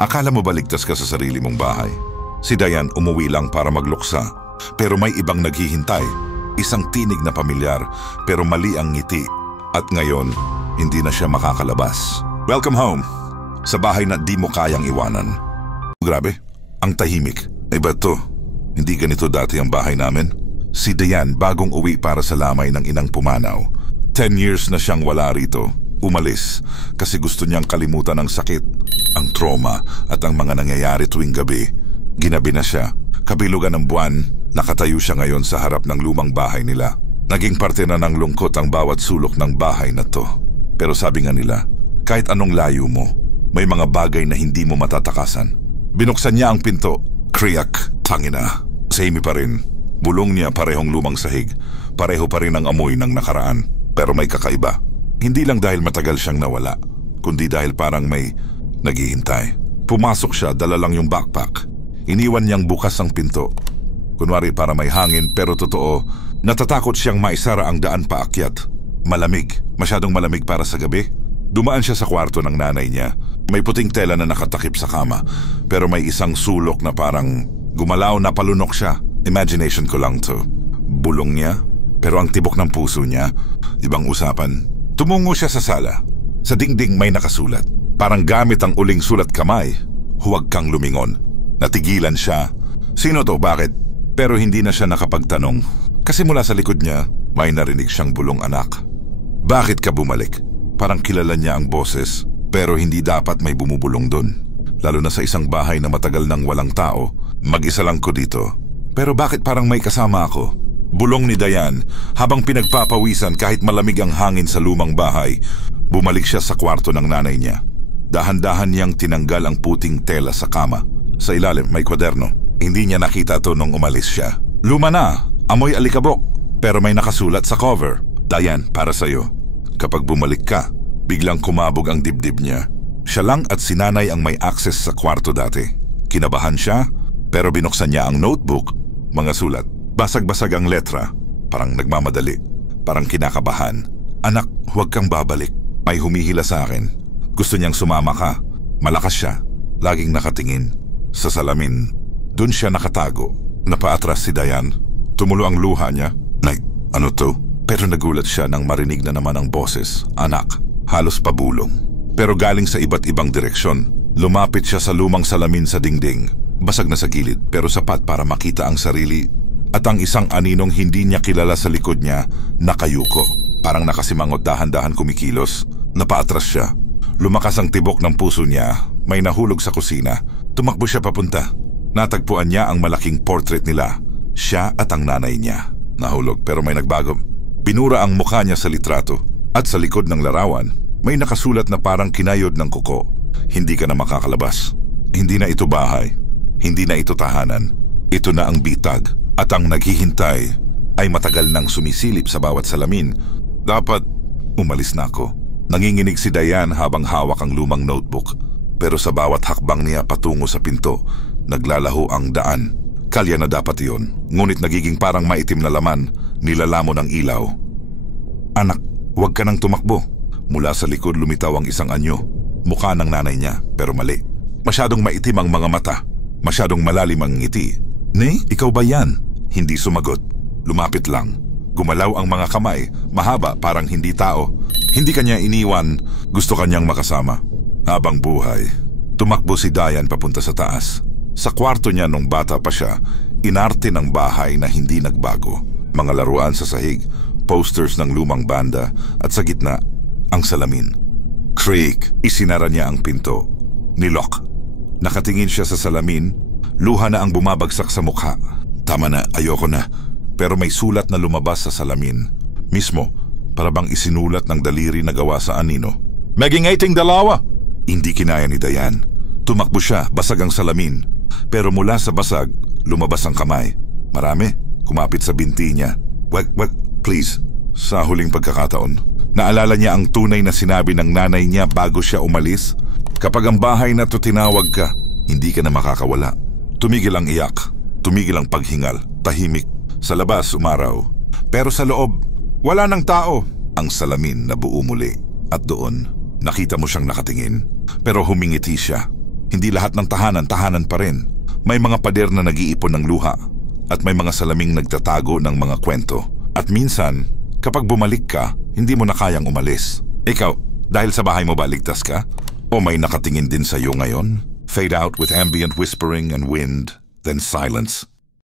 Akala mo ba ligtas ka sa sarili mong bahay? Si Diane umuwi lang para magluksa, pero may ibang naghihintay. Isang tinig na pamilyar, pero mali ang ngiti. At ngayon, hindi na siya makakalabas. Welcome home! Sa bahay na di mo kayang iwanan. Grabe, ang tahimik. Iba to. Hindi ganito dati ang bahay namin. Si Diane bagong uwi para sa lamay ng inang pumanaw. 10 years na siyang wala rito. Umalis kasi gusto niyang kalimutan ang sakit, ang trauma at ang mga nangyayari tuwing gabi. Ginabi na siya. Kabilugan ng buwan, nakatayo siya ngayon sa harap ng lumang bahay nila. Naging parte na ng lungkot ang bawat sulok ng bahay na to. Pero sabi nga nila, kahit anong layo mo, may mga bagay na hindi mo matatakasan. Binuksan niya ang pinto. Kriyak, tangina. Same pa rin. Bulong niya parehong lumang sahig. Pareho pa rin ang amoy ng nakaraan. Pero may kakaiba. Hindi lang dahil matagal siyang nawala, kundi dahil parang may naghihintay. Pumasok siya, dala lang yung backpack. Iniwan niyang bukas ang pinto. Kunwari para may hangin, pero totoo, natatakot siyang maisara ang daan paakyat. Malamig, masyadong malamig para sa gabi. Dumaan siya sa kwarto ng nanay niya. May puting tela na nakatakip sa kama, pero may isang sulok na parang gumalaw na palunok siya. Imagination ko lang to. Bulong niya, pero ang tibok ng puso niya, ibang usapan. Tumungo siya sa sala. Sa dingding may nakasulat. Parang gamit ang uling sulat kamay. Huwag kang lumingon. Natigilan siya. Sino to? Bakit? Pero hindi na siya nakapagtanong. Kasi mula sa likod niya, may narinig siyang bulong anak. Bakit ka bumalik? Parang kilala niya ang boses, pero hindi dapat may bumubulong dun. Lalo na sa isang bahay na matagal nang walang tao. Mag-isa lang ko dito. Pero bakit parang may kasama ako? Bulong ni Diane habang pinagpapawisan kahit malamig ang hangin sa lumang bahay. Bumalik siya sa kwarto ng nanay niya. Dahan-dahan niyang tinanggal ang puting tela sa kama. Sa ilalim may kwaderno. Hindi niya nakita to nung umalis siya. Luma na, amoy alikabok, pero may nakasulat sa cover. Diane, para sa'yo. Kapag bumalik ka, biglang kumabog ang dibdib niya. Siya lang at si nanay ang may access sa kwarto dati. Kinabahan siya, pero binuksan niya ang notebook. Mga sulat. Basag-basag ang letra, parang nagmamadali, parang kinakabahan. Anak, huwag kang babalik. May humihila sa akin. Gusto niyang sumama ka. Malakas siya, laging nakatingin. Sa salamin, dun siya nakatago. Napaatras si Diane. Tumulo ang luha niya. Nay, ano to? Pero nagulat siya nang marinig na naman ang boses. Anak, halos pabulong. Pero galing sa iba't ibang direksyon. Lumapit siya sa lumang salamin sa dingding. Basag na sa gilid pero sapat para makita ang sarili. At ang isang aninong hindi niya kilala sa likod niya, nakayuko. Parang nakasimangot dahan-dahan kumikilos. Napaatras siya. Lumakas ang tibok ng puso niya. May nahulog sa kusina. Tumakbo siya papunta. Natagpuan niya ang malaking portrait nila. Siya at ang nanay niya. Nahulog pero may nagbago. Binura ang mukha niya sa litrato. At sa likod ng larawan, may nakasulat na parang kinayod ng kuko. Hindi ka na makakalabas. Hindi na ito bahay. Hindi na ito tahanan. Ito na ang bitag. At ang naghihintay ay matagal nang sumisilip sa bawat salamin. Dapat umalis na ako. Nanginginig si Diane habang hawak ang lumang notebook. Pero sa bawat hakbang niya patungo sa pinto, naglalaho ang daan. Kalya na dapat iyon, ngunit nagiging parang maitim na laman, nilalamon ng ilaw. Anak, huwag ka nang tumakbo. Mula sa likod lumitaw ang isang anyo. Mukha ng nanay niya, pero mali. Masyadong maitim ang mga mata. Masyadong malalim ang ngiti. Nay, ikaw ba yan? Hindi sumagot. Lumapit lang. Gumalaw ang mga kamay, mahaba parang hindi tao. Hindi kanya iniwan, gusto kanyang makasama. Habang buhay, tumakbo si Diane papunta sa taas. Sa kwarto niya nung bata pa siya, inarte ng bahay na hindi nagbago. Mga laruan sa sahig, posters ng lumang banda, at sa gitna, ang salamin. Creak, isinara niya ang pinto. Nilock. Nakatingin siya sa salamin, luha na ang bumabagsak sa mukha. Tama na, ayoko na. Pero may sulat na lumabas sa salamin. Mismo, para bang isinulat ng daliri na gawa sa anino. Maging 18 dalawa! Hindi kinaya ni Diane. Tumakbo siya, basag ang salamin. Pero mula sa basag, lumabas ang kamay. Marami, kumapit sa binti niya. Wag, please. Sa huling pagkakataon, naalala niya ang tunay na sinabi ng nanay niya bago siya umalis. Kapag ang bahay na to tinawag ka, hindi ka na makakawala. Tumigil ang iyak. Tumigil ang paghingal, tahimik. Sa labas, umaraw. Pero sa loob, wala nang tao. Ang salamin na buo muli. At doon, nakita mo siyang nakatingin. Pero humingiti siya. Hindi lahat ng tahanan, tahanan pa rin. May mga pader na nag-iipon ng luha at may mga salaming nagtatago ng mga kwento. At minsan, kapag bumalik ka, hindi mo na kayang umalis. Ikaw, dahil sa bahay mo ba ligtas ka? O may nakatingin din sa iyo ngayon? Fade out with ambient whispering and wind, then silence.